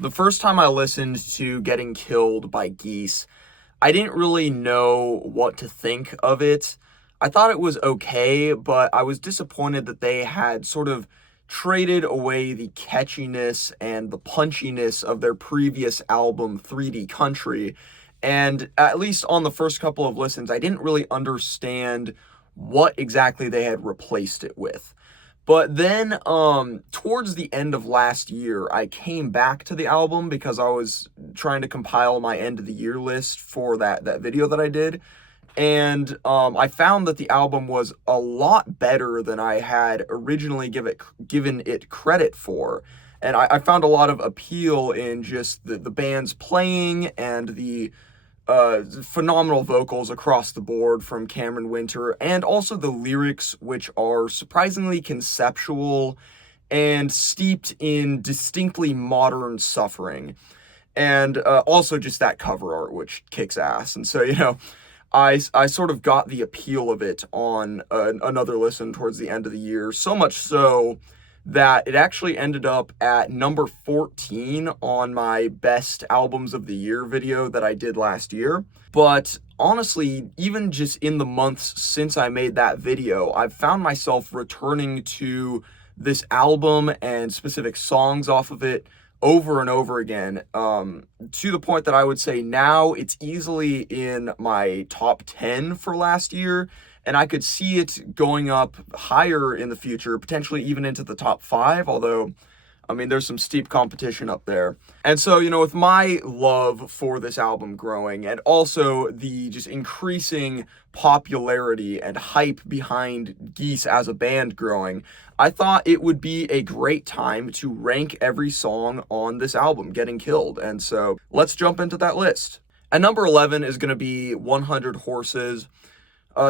The first time I listened to Getting Killed by Geese, I didn't really know what to think of it. I thought it was okay, but I was disappointed that they had sort of traded away the catchiness and the punchiness of their previous album, 3D Country. And at least on the first couple of listens, I didn't really understand what exactly they had replaced it with. But then, towards the end of last year, I came back to the album because I was trying to compile my end of the year list for that video that I did. And I found that the album was a lot better than I had originally given it credit for. And I found a lot of appeal in just the band's playing and the phenomenal vocals across the board from Cameron Winter, and also the lyrics, which are surprisingly conceptual and steeped in distinctly modern suffering. And also just that cover art, which kicks ass. And so, I sort of got the appeal of it on another listen towards the end of the year, so much so that it actually ended up at number 14 on my best albums of the year video that I did last year. But honestly, even just in the months since I made that video, I've found myself returning to this album and specific songs off of it over and over again, to the point that I would say now it's easily in my top 10 for last year, and I could see it going up higher in the future, potentially even into the top 5, although, I mean, there's some steep competition up there. And so, with my love for this album growing, and also the just increasing popularity and hype behind Geese as a band growing, I thought it would be a great time to rank every song on this album, Getting Killed. And so, let's jump into that list. At number 11 is going to be 100 Horses.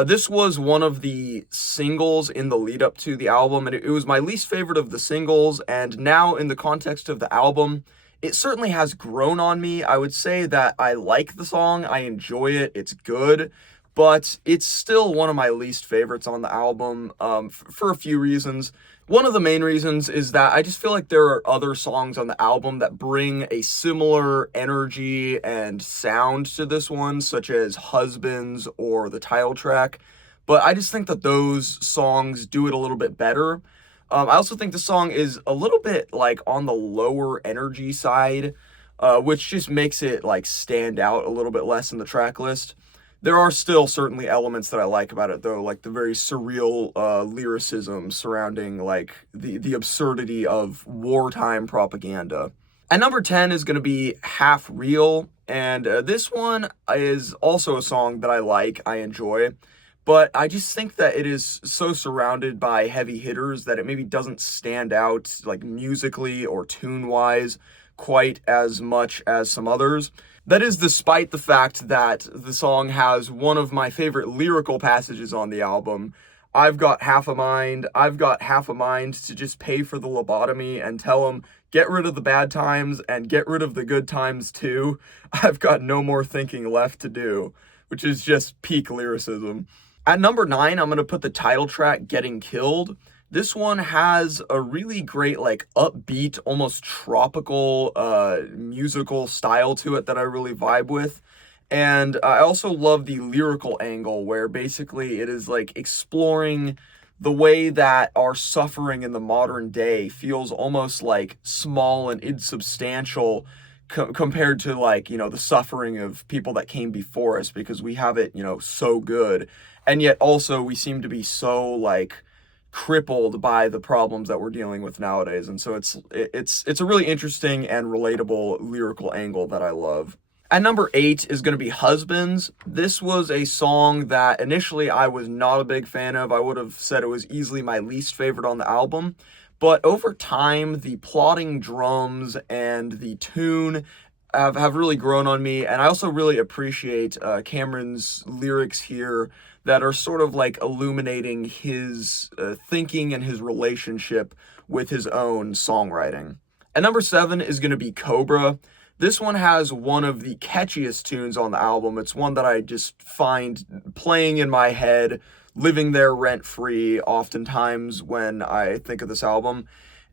This was one of the singles in the lead up to the album, and it was my least favorite of the singles, and now in the context of the album, it certainly has grown on me. I would say that I like the song, I enjoy it, it's good, but it's still one of my least favorites on the album, for a few reasons. One of the main reasons is that I just feel like there are other songs on the album that bring a similar energy and sound to this one, such as Husbands or the title track. But I just think that those songs do it a little bit better. I also think the song is a little bit like on the lower energy side, which just makes it like stand out a little bit less in the track list. There are still certainly elements that I like about it, though, like the very surreal lyricism surrounding like the absurdity of wartime propaganda. At number 10 is going to be Half Real, and this one is also a song that I like, I enjoy, but I just think that it is so surrounded by heavy hitters that it maybe doesn't stand out like musically or tune-wise quite as much as some others. That is despite the fact that the song has one of my favorite lyrical passages on the album. I've got half a mind to just pay for the lobotomy and tell them, get rid of the bad times and get rid of the good times too. I've got no more thinking left to do, which is just peak lyricism. At number 9, I'm going to put the title track, Getting Killed. This one has a really great, like, upbeat, almost tropical, musical style to it that I really vibe with. And I also love the lyrical angle where basically it is, like, exploring the way that our suffering in the modern day feels almost, like, small and insubstantial compared to, like, the suffering of people that came before us because we have it, so good. And yet also we seem to be so, like, crippled by the problems that we're dealing with nowadays. And so it's a really interesting and relatable lyrical angle that I love. At number 8 is going to be Husbands. This was a song that initially I was not a big fan of. I would have said it was easily my least favorite on the album. But over time, the plodding drums and the tune have really grown on me, and I also really appreciate Cameron's lyrics here that are sort of like illuminating his thinking and his relationship with his own songwriting. At number 7 is going to be Cobra. This one has one of the catchiest tunes on the album. It's one that I just find playing in my head, living there rent-free oftentimes when I think of this album.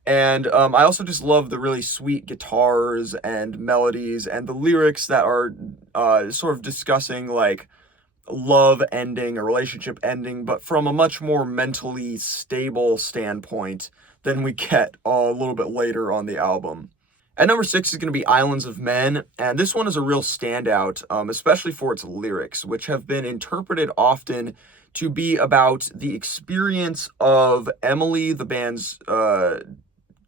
And I also just love the really sweet guitars and melodies and the lyrics that are sort of discussing like love ending, a relationship ending, but from a much more mentally stable standpoint than we get a little bit later on the album. At number 6 is going to be Islands of Men, and this one is a real standout, especially for its lyrics, which have been interpreted often to be about the experience of Emily, the band's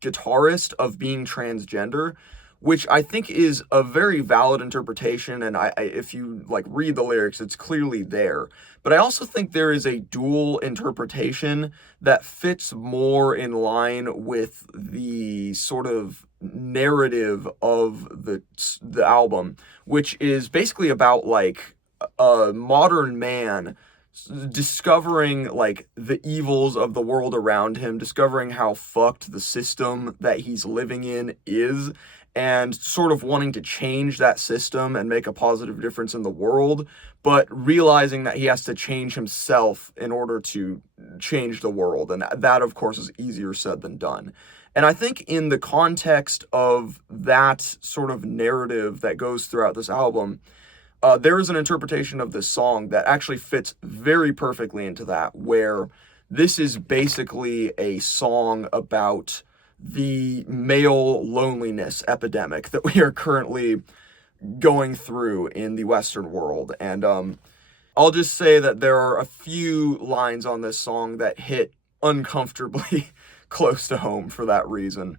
guitarist, of being transgender, which I think is a very valid interpretation. And if you like read the lyrics, it's clearly there. But I also think there is a dual interpretation that fits more in line with the sort of narrative of the album, which is basically about like a modern man discovering like the evils of the world around him, discovering how fucked the system that he's living in is, and sort of wanting to change that system and make a positive difference in the world, but realizing that he has to change himself in order to change the world. And that, of course, is easier said than done. And I think in the context of that sort of narrative that goes throughout this album, there is an interpretation of this song that actually fits very perfectly into that, where this is basically a song about the male loneliness epidemic that we are currently going through in the Western world. And I'll just say that there are a few lines on this song that hit uncomfortably close to home for that reason.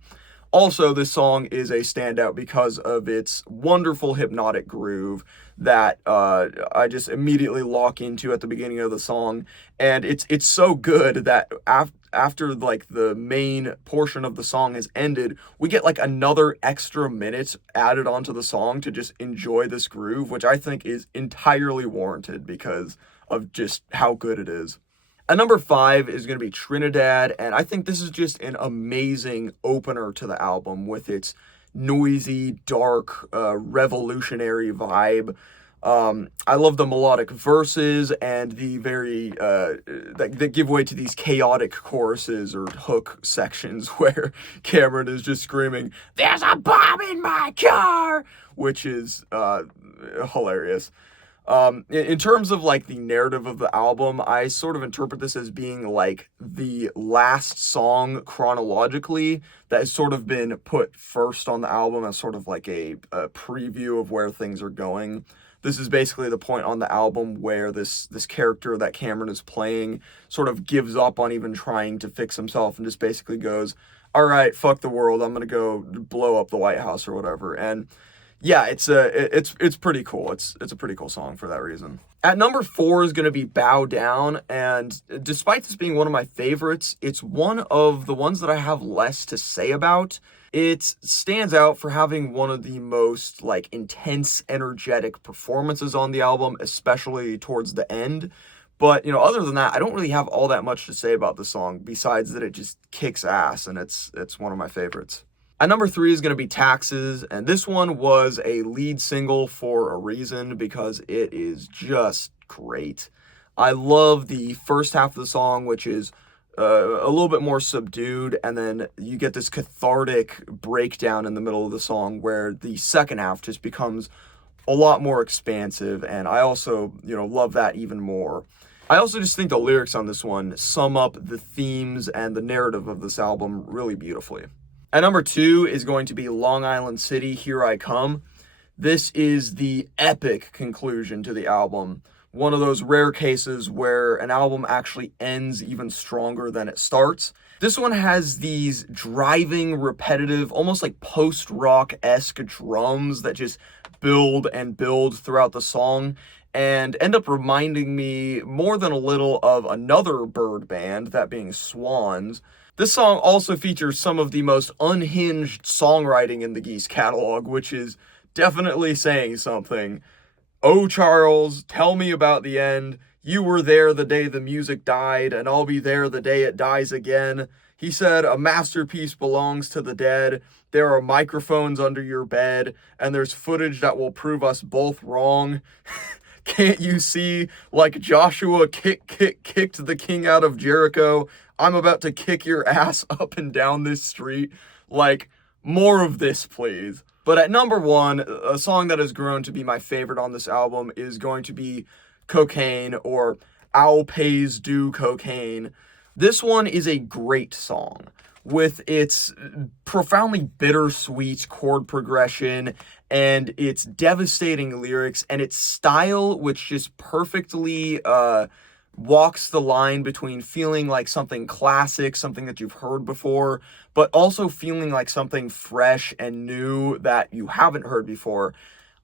Also, this song is a standout because of its wonderful hypnotic groove that I just immediately lock into at the beginning of the song, and it's so good that after like the main portion of the song has ended, we get like another extra minute added onto the song to just enjoy this groove, which I think is entirely warranted because of just how good it is. At number 5 is going to be Trinidad, and I think this is just an amazing opener to the album with its noisy, dark, revolutionary vibe. I love the melodic verses and the very that give way to these chaotic choruses or hook sections where Cameron is just screaming, "There's a bomb in my car," which is hilarious. In terms of like the narrative of the album, I sort of interpret this as being like the last song chronologically that has sort of been put first on the album as sort of like a preview of where things are going. This is basically the point on the album where this character that Cameron is playing sort of gives up on even trying to fix himself and just basically goes, "All right, fuck the world. I'm gonna go blow up the White House or whatever." And yeah, it's pretty cool. It's a pretty cool song for that reason. At number 4 is going to be Bow Down, and despite this being one of my favorites, it's one of the ones that I have less to say about. It stands out for having one of the most like intense, energetic performances on the album, especially towards the end. But, other than that, I don't really have all that much to say about the song besides that it just kicks ass and it's one of my favorites. At number 3 is going to be Taxes, and this one was a lead single for a reason because it is just great. I love the first half of the song, which is a little bit more subdued, and then you get this cathartic breakdown in the middle of the song where the second half just becomes a lot more expansive, and I also, love that even more. I also just think the lyrics on this one sum up the themes and the narrative of this album really beautifully. At number 2 is going to be Long Island City, Here I Come. This is the epic conclusion to the album. One of those rare cases where an album actually ends even stronger than it starts. This one has these driving, repetitive, almost like post-rock-esque drums that just build and build throughout the song and end up reminding me more than a little of another bird band, that being Swans. This song also features some of the most unhinged songwriting in the Geese catalog, which is definitely saying something. "Oh, Charles, tell me about the end. You were there the day the music died, and I'll be there the day it dies again. He said, a masterpiece belongs to the dead. There are microphones under your bed, and there's footage that will prove us both wrong." Can't you see, like Joshua kicked the king out of Jericho? I'm about to kick your ass up and down this street. Like, more of this, please. But at number one, a song that has grown to be my favorite on this album is going to be Cocaine, or Owl Pays Due Cocaine. This one is a great song with its profoundly bittersweet chord progression and its devastating lyrics and its style, which just perfectly walks the line between feeling like something classic, something that you've heard before, but also feeling like something fresh and new that you haven't heard before.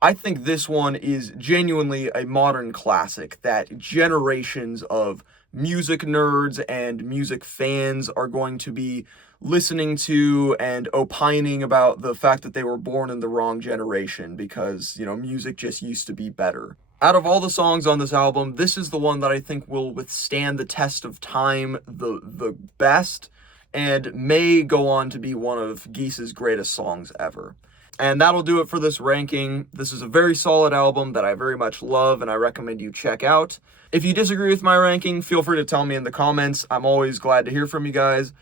I think this one is genuinely a modern classic that generations of music nerds and music fans are going to be listening to and opining about the fact that they were born in the wrong generation because, music just used to be better. Out of all the songs on this album, this is the one that I think will withstand the test of time the best and may go on to be one of Geese's greatest songs ever. And that'll do it for this ranking. This is a very solid album that I very much love and I recommend you check out. If you disagree with my ranking, feel free to tell me in the comments. I'm always glad to hear from you guys.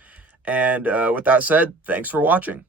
And with that said, thanks for watching.